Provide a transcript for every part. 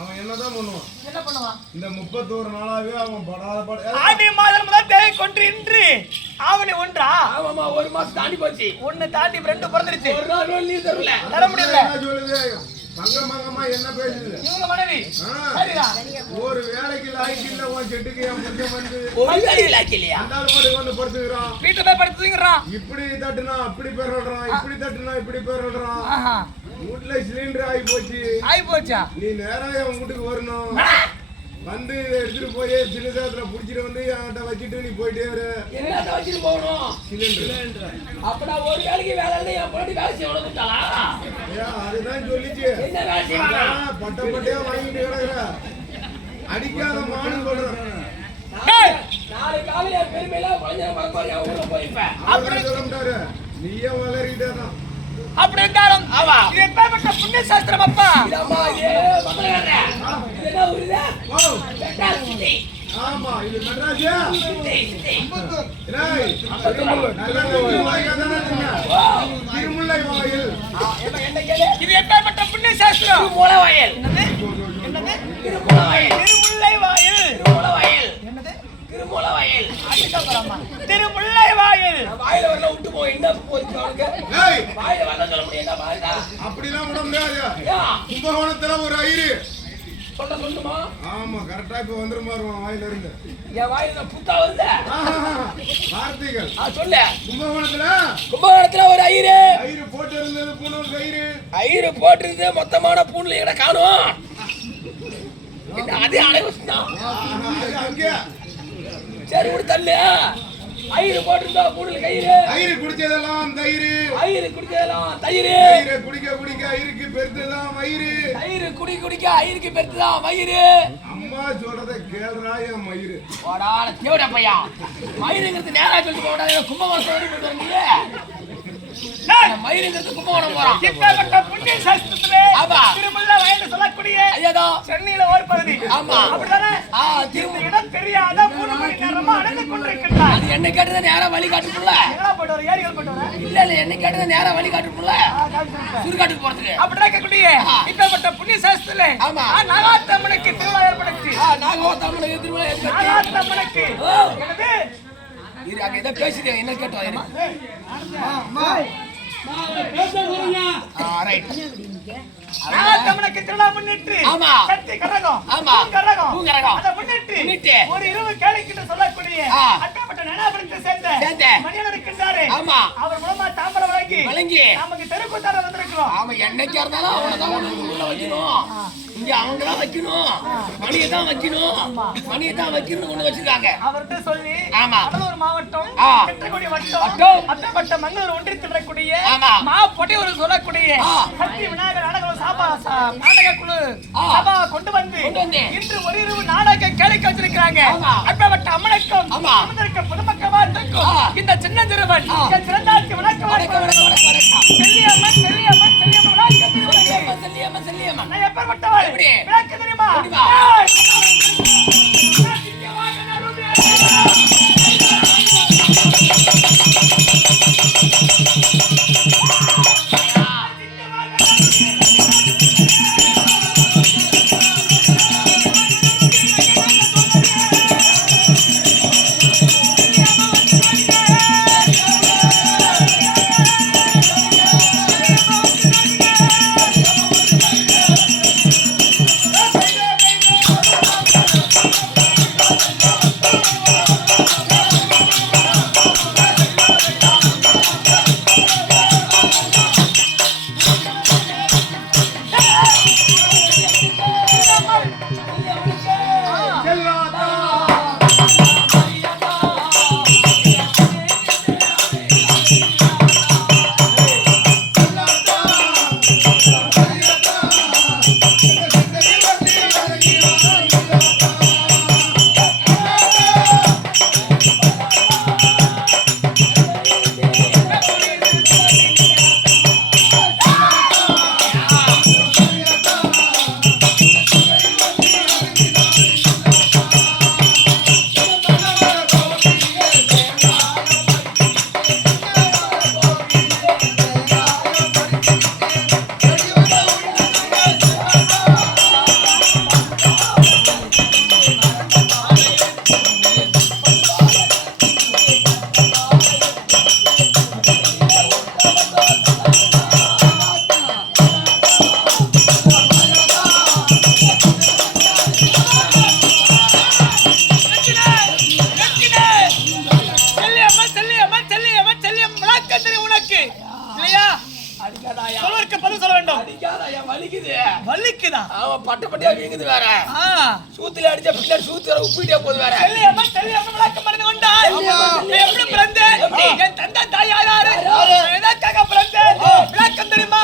அவன் என்னதான் பண்ணுவான்? என்ன பண்ணுவான்? இந்த 31 நாளாவே அவன் படாத பாடு. ஆடி மாதம் முதல் தேவை கொன்று இன்று ஆவணி ஒன்றா? ஆமாமா, ஒரு மாசம் தாண்டி போச்சு. ஒன்னு தாண்டி 2 பிறந்துருச்சு. ஒரு நாள் லீவ் தரல. தர முடியல. மங்கம்மா என்ன பேசுது? இவங்க மனைவி. சரிடா. ஒரு வேலைக்கு லாய்க்கில்ல உன் செட்டுக்கு என் புருஷன் வந்து ஒரு வேலைக்கு லாய்க்கில்லையா? அந்தாள் போய் வந்து படுத்துக்கிறான். வீட்டுல போய் படுத்துக்கிறான். இப்படி தட்டுனா அப்படி பேரடுறான், இப்படி தட்டுனா இப்படி பேரடுறான். ஆஹா. வீட்டுல சிலிண்டர் ஆகி போச்சா? நீ நேரா என் வீட்டுக்கு வரணும். வந்து எடுத்துட்டு போய் சிலிண்டர்ல புடிச்சிட்டு வந்து என்கிட்ட வச்சுட்டு நீ போயிட்டே இரு. என்னத்த வச்சுட்டு போகணும்? சிலிண்டர். அப்படா ஒரு வேலைக்கு வேலை இல்லை, என் பொண்ணு வேலை செய்ய விடணும்ட்டாளா? அதுதான் சொல்லிச்சு. என்ன வேலை செய்வாங்க? பட்டையா வாங்கிட்டு கிடக்குற அடிக்காத மாடு சொல்றேன். நாளை காலையில பெருமையில கொஞ்சம் பக்கம் ஊர்ல போயிருப்பேன். அப்படி சொல்லிட்டாரு. நீயே வளரிட்டே தான். அப்படி இருந்தாலும் இது எப்பேற்பட்ட புண்ணிய சாஸ்திரம் அப்பா. இதம்மா இது மதகரே. இது என்ன ஊருது? மெட்ராஸ். ஆமா, இது மெட்ராஸியா? திருமுல்லை வாயில். இது எப்பேற்பட்ட புண்ணிய சாஸ்திரம்? திருமுல்லை வாயில். என்னது? திருமுல்லை வாயில். திருமுல்லை வாயில். திருமுல்லை வாயில். என்னது? திருமுல்லை வாயில். அடிக்கறமா. திருமுல்லை வாயில். வாயில வரல விட்டு போ. என்ன போச்சு அவனுக்கு? வாயில வரல சொல்ல முடியல பாருடா. அப்படிலாம் விட முடியாது. கும்பகோணத்துல ஒரு ஐரு சொல்லுமா? ஆமா, கரெக்டா இப்ப வந்துரும் பாருமா வாயில இருந்து. என் வாயில புத்தா வருது. வார்த்தைகள் சொல்லு. கும்பகோணத்துல ஒரு ஐரு போட்டு இருந்தது பூணூல் கயிறு. ஐரு போட்டிருந்து மொத்தமான பூணுல எட காணும். அது அனைவசம் அங்கே சரி விடு தள்ளு. ஐரு போட்டிருந்தா பூணுல கயிறு. ஐரு குடிச்சதெல்லாம் தயிரு. ஐரு குடிச்சதெல்லாம் தயிரு. ஐரு குடிக்க குடிக்க ஐருக்கு பெருத்துதான் வயிறு. ஐரு குடிக்க ஐருக்கு பெருத்துதான் வயிறு. அம்மா சொல்றத கேள்றா என் மயிறு. வாடால தேவட பையா. மயிறுங்கிறது நேரா சொல்லிட்டு போடா. கும்பகோணத்தை வரை போயிட்டு வரீங்க. மயிறுங்கிறது கும்பகோணம் போறான். இப்பேற்பட்ட புண்ணிய சாஸ்திரத்திலே திருமுல்லை வாயில் சொல்லக்கூடிய ஐயோ சென்னையில ஒரு பகுதி. ஆமா, அப்படிதானே? இந்த இடம் தெரியாத 3 மணி நேரமா அடைந்து கொண்டிருக்கின்றார். அது என்ன கேட்டது நேரா வழி காட்டுக்குள்ள. எங்கடா போயிட்டு வர? ஏரிகள் போயிட்டு வர? இல்ல என்ன கேட்டது நேரா வழி காட்டுக்குள்ள. சுருக்காட்டுக்கு போறதுக்கு. அப்படிதான் இருக்கக்கூடிய இப்பேற்பட்ட புண்ணிய சாஸ்திரத்திலே நாகாத்தம்மனுக்கு திருவிழா ஏற்படுத்தி. நாகாத்தம்மனுக்கு திருவிழா ஏற்படுத்தி. நாகாத்தம்மனுக்கு என்னது? இது அங்க ஏதோ பேசுறீங்க, என்ன கேட்டோம்? நாகாத்தம்மனுக்கு திருவிழா முன்னிட்டு சக்தி கரகம், பூங்கரகம் அதை முன்னிட்டு ஒரு இரவு கேளிக்கிட்டு சொல்லக்கூடிய அட்டப்பட்ட நனாபுரத்தை சேர்ந்த மனிதன் இருக்கின்றாரு. அவர் மூலமா தாம்பரம் வழங்கி நமக்கு தெருக்கூத்தார வந்திருக்கிறோம். ஆமா, என்னைக்கா இருந்தாலும் அவனதான் உள்ள வைக்கணும். இங்க அவங்க தான் வைக்கணும். மணியை தான் வைக்கணும். மணியை தான் வைக்கணும் கொண்டு வச்சிருக்காங்க. அவர்கிட்ட சொல்லி கடலூர் மாவட்டம் கெட்டக்குடி வட்டம் அட்டப்பட்ட மங்களூர் ஒன்றியத்தில் இருக்கக்கூடிய மாப்பொட்டி ஒரு சொல்லக்கூடிய சக்தி விநாயகர் நாடகம் நாடக குழு சபா கொண்டு வந்து இன்று ஒரு இரவு நாடக கேளிக்கை வச்சிருக்கிறாங்க. அட்டப்பட்ட அம்மனுக்கும் பொதுமக்கள் வாழ்த்துக்கும் இந்த சின்ன சிறுவன் சிறந்தாட்சி வணக்கம். செல்லியம்மன் செல்லியம்மன் செல்லியம்மன் செல்லியம்மன் செல்லியம்மன் நான் எப்பேற்பட்டவள் விளக்கு தெரியுமா? அவன் பட்டப்பட்டியா வீங்குது வேற. சூத்துல அடிச்சா பின்னாடி சூத்துல உப்பிட்டே போகுது வேற. செல்லியம்மன் விளக்கம் மறந்து கொண்டாய். எப்படி பிறந்தேன்? என் தந்தை தாய் யாரு? எதற்காக பிறந்தேன்? விளக்கம் தெரியுமா?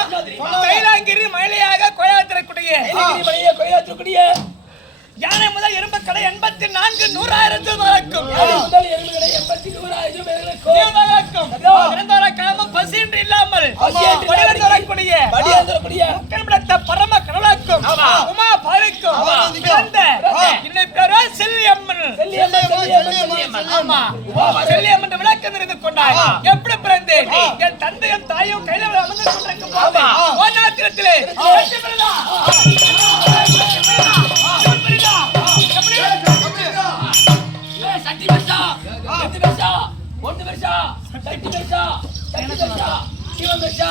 கைலாங்கிரி மயிலையாக கோயாத்திரக்கூடிய யானை முதல் எறும்பு கடை 84 100,000 வரைக்கும் கிழமும் பசியின்றி இல்லாமல் பரம கடவுளாக்கும் உமா பாரிக்கும் என்னை பேரா செல்லியம்மன். செல்லியம்மன் விளக்கம் தெரிந்து கொண்டாய். எப்படி பிறந்தேன்? என் தந்தையும் தாயும் கையில அமர்ந்து கொண்டிருக்கும் போது ஓநாத்திரத்திலே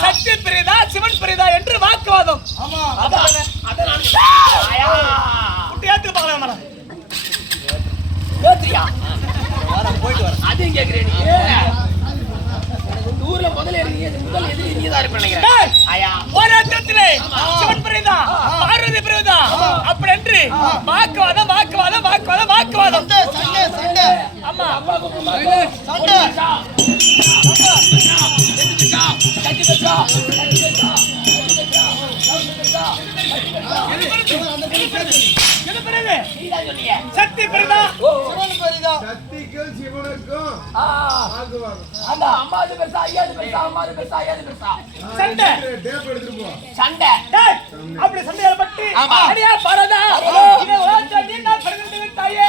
சக்தி பெரியதா சிவன் பெரியதா என்று வாக்குவாதம். குட்டியாத்து பார்க்கலாம் அதையும் கேட்கிறேன். ஊர்ல முதல்ல முதல் எதிரி நீதான் இருப்பேன் நினைக்கிறேன். சிவன் பெரியதா பார்வதி பெரியதா அப்படி என்று வாக்குவாதம் வாக்குவாதம் வாக்குவாதம் வாக்குவாதம். ஆமா சக்தி பெரியதா சக்திக்கும் சிவனுக்கும் அந்த அம்மாது பெருசா ஐயாது பெருசா அம்மாது பெருசா ஐயாது பெருசா சண்டை டேப் எடுத்துட்டு போ. சண்டை அப்படி சண்டையால பட்டு அடியா பரதா இத ஓட்டாடி நான் பிறந்து விட்டாயே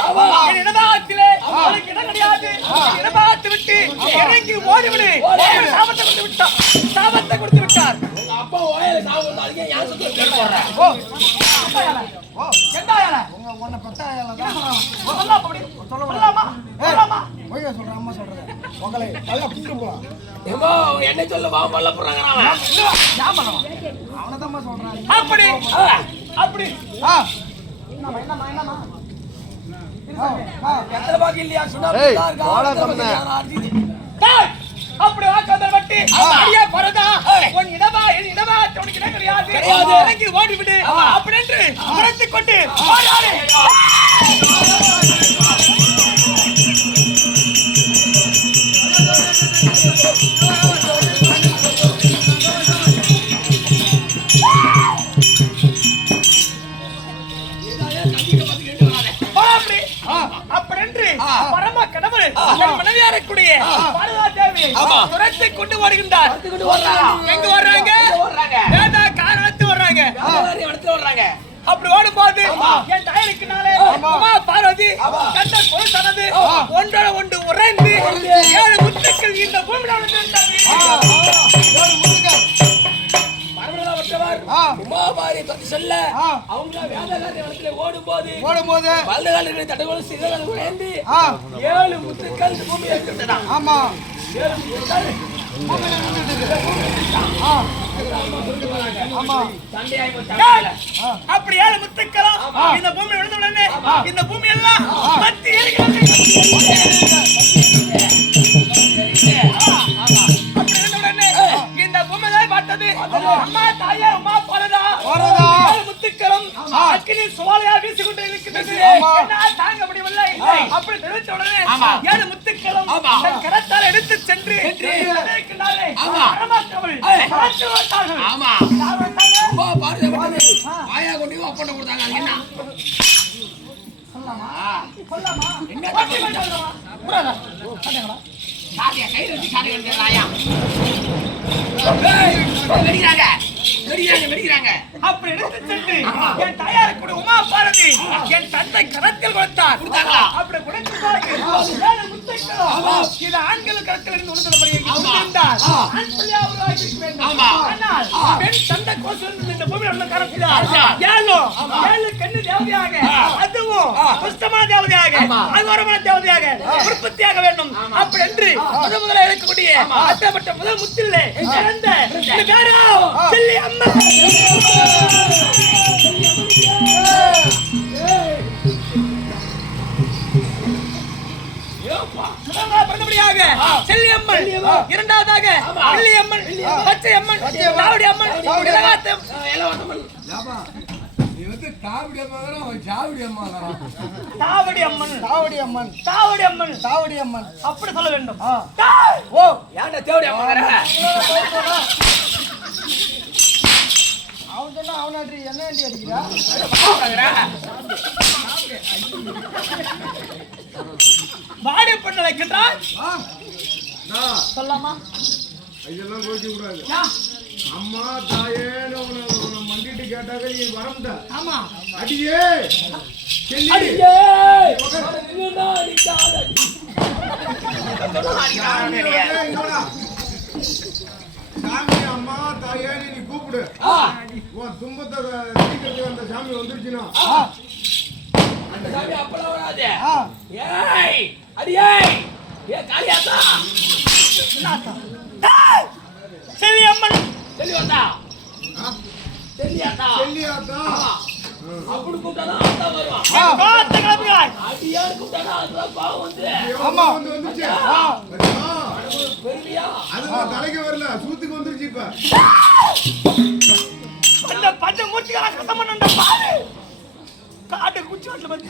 என் இடபாகத்திலே உனக்கு இடம் கிடையாது. இடபாகத்தை விட்டு இறங்கி ஓடிவிடு. சாபத்தை கொடுத்து விட்டார். சாபத்தை கொடுத்து விட்டார். உங்க அப்பா ஓயல சாபத்தை அதுக்கு ஏன் சுத்தி கேட்டு போறற? ஓ எந்தாயால உங்க உன்னை பத்தாயால தான் சொல்லலாம். அப்படி சொல்லலாமா? சொல்லலாமா? ஓய்யா சொல்ற அம்மா சொல்றது உங்களை நல்லா குத்து போ. ஏமா என்ன சொல்ல வா பல்ல போறாங்க அவன். ஞாபகம் அவனை தான் சொல்றான். அப்படி அப்படி என்னமா எத்தனை பாக்கி இல்லையா சொன்னா அப்படி வாக்காதல் வட்டி அடியா பரதா உன் இடமா என் இடமா உனக்கு இடம் கிடையாது. இறங்கி ஓடிவிடு அப்படி என்று உரைத்துக் கொண்டு ஓடாதே. அப்படின்று பரம கடவுள் என் மனைவியாரக்கூடிய பாரதா தேவி துரத்தை கொண்டு வருகின்றார். எங்க வர்றாங்க? வேதா காரணத்து வர்றாங்க. அப்படி ஓடும்போது என் தாயருக்கு நாளே உமா பார்வதி கண்ட கொழுத்தனது ஒன்றோட ஒன்று உறைந்து 7 முத்துக்கள் இந்த பூமியில உமாபாரி தொட்டு செல்ல அவங்க வேதகாரி இடத்துல ஓடும்போது வலதுகாலுக்கு தடவை சிறுகாலுக்கு உயர்ந்து 7 முத்துக்கள் பூமியை எடுத்துட்டான். ஆமா 7 முத்துக்கள் அப்படி 7 முத்துக்களும் இந்த பூமி விழுந்த உடனே இந்த பூமி எல்லாம் பத்தி எரிகிறது. இந்த பூமி பார்த்தது அம்மா தாயே உமா பரதா முத்துக்களும் அக்கினி சோலையா வீசி கொண்டு இருக்கிறது. தாங்க முடியவில்லை. அப்படி தெரிவித்த உடனே 7 முத்துக்களும் கரத்தால் எடுத்து சென்று வாயா கொண்டு அப்பண்ட கொடுத்தாங்க. அது என்ன கையில் வச்சு சாட்டை எடுத்துறாயா வெடிக்கிறாங்க. அப்படி எடுத்து சென்று என் தாயாருக்கு கூட உமா பாரதி என் தந்தை கரத்தில் கொடுத்தார். அப்படி கொடுத்து இது ஆண்கள் கரத்தில் இருந்து உணர்ந்தால் ஆண் பிள்ளையா உருவாக்கி வேண்டும். ஆனால் பெண் தந்தை கோசம் இந்த பூமியில் உள்ள கரத்தினால் 7 கண்ணு தேவதையாக அதுவும் புஷ்டமான தேவதையாக அகோரமான தேவதையாக உற்பத்தியாக வேண்டும். அப்படி என்று முதல்ல இருக்கக்கூடிய அத்தப்பட்ட முதல் முத்திலே சிறந்த செல்லி அம்மா செல்லியம்மன், இரண்டாவதாக வெள்ளியம்மன், பச்சையம்மன், தாவடி அம்மன், தாவடி அம்மாங்கிறான் அவன் சாவடி அம்மாங்கிறான். தாவடி அம்மன் தாவடி அம்மன் தாவடி அம்மன் தாவடி அம்மன் அப்படி சொல்ல வேண்டும். ஓ ஏன்டா தேவடி அம்மாங்கற அவன் சொன்னா அவனாட்டி என்ன ஏண்டி அடிக்கிறா? வாடி பண்ணலை கேட்டால் சொல்லாமா? இதெல்லாம் கோச்சு கூடாது. அம்மா தாயேன்னு உன்னை மண்டிட்டு கேட்டாக்க நீ வரமுட்ட. ஆமா அடியே செல்லி அடியே நின்னுடா அடிக்காத சாமி அம்மா தாயேன்னு நீ கூப்பிடு. உன் துன்பத்தை தீர்க்கிறதுக்கு அந்த சாமி வந்துருச்சுன்னா அந்த சாமி அப்பலாம் வராதே. ஏய் அடியே ஏ காளியாத்தா செல்லி அம்மன் செல்லி வந்தா செல்லியாத்தா செல்லியாத்தா அப்படி கூப்பிட்டாதான் ஆத்தா வருவான். காத்த கிளம்புகிறாய். அடியார் கூப்பிட்டாதான் அதுதான் பாவம் வந்து ஆமா வந்துச்சு. பெருமையா அது உன் தலைக்கு வரல, சூத்துக்கு வந்துருச்சு. இப்ப அந்த பஞ்ச மூர்த்திகளா கசம் பண்ண பாரு காட்டு குச்சி வாட்ல வந்து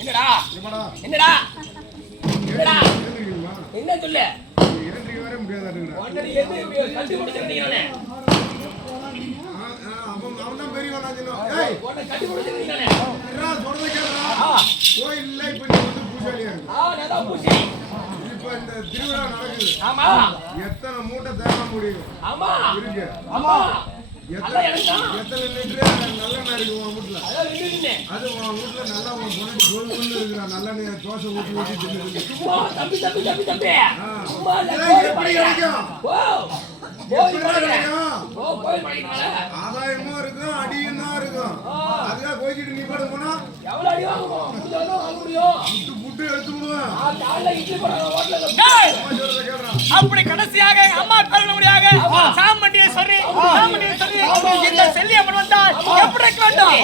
என்னடா என்னடா என்னடா என்ன சொல்லு வர முடியாது. ஒன்னடி எது கட்டி கொடுத்துறீங்களே அவன் தான் பெரியவனா சொன்னான். ஏய் ஒன்ன கட்டி கொடுத்துறீங்களே சொல்றத கேளுடா. கோயில்ல இப்ப நீ வந்து பூசாரியா இருக்கு. நேதா பூசி இப்ப இந்த திருவிழா நடக்குது. ஆமா எத்தனை மூட்டை தேவை முடியும்? ஆமா இருக்கு. ஆமா எத்தனை லிட்டர் நல்லெண்ணெய் இருக்கு உன் வீட்டுல? அது உன் வீட்டுல நல்லா உன் பொண்ணு கோல் இருக்கிறா. நல்லெண்ணெய் தோசை ஊற்றி ஊற்றி தின்னு. சும்மா தம்பி தம்பி தம்பி தம்பி சும்மா எப்படி கிடைக்கும்? ஆதாயமும் இருக்கும் அடியும் தான் இருக்கும். அதுக்காக கோயிச்சிட்டு நீ பாட்டு போனா எவ்வளவு அடி வாங்குவோம் முடியும் புட்டு எடுத்து விடுவேன். அப்படி கடைசியாக அம்மா பெருமையாக சாமண்டியை சொல்லி இந்த செல்லி அம்மன் வந்தால் எப்படி இருக்க வேண்டும்?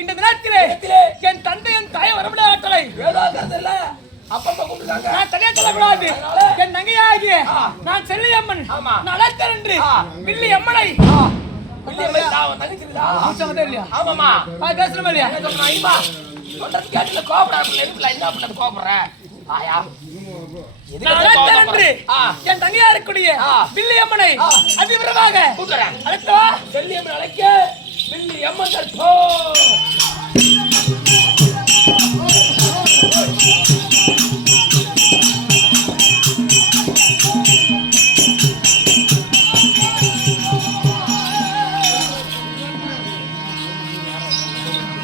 இந்த தினத்திலே என் தந்தையின் தாய் வரவில்லை ஆற்றலை நான் தனியா சொல்லக்கூடாது. என் நங்கையாகிய நான் செல்லியம்மன் நடத்தேன் என்று வில்லி அம்மனை இல்லையா? ஆமாமா பேசணுமா இல்லையா? சொல்றது கேட்டுல கோபப்படாது என்ன பண்ணது கோபப்படுற ஆயா என் தங்கையா இருக்கக்கூடிய வில்லி அம்மனை அதிவிரமாக கூட்டுறேன் அழைத்தவா செல்லியம்மன் அழைக்க வில்லி அம்மன்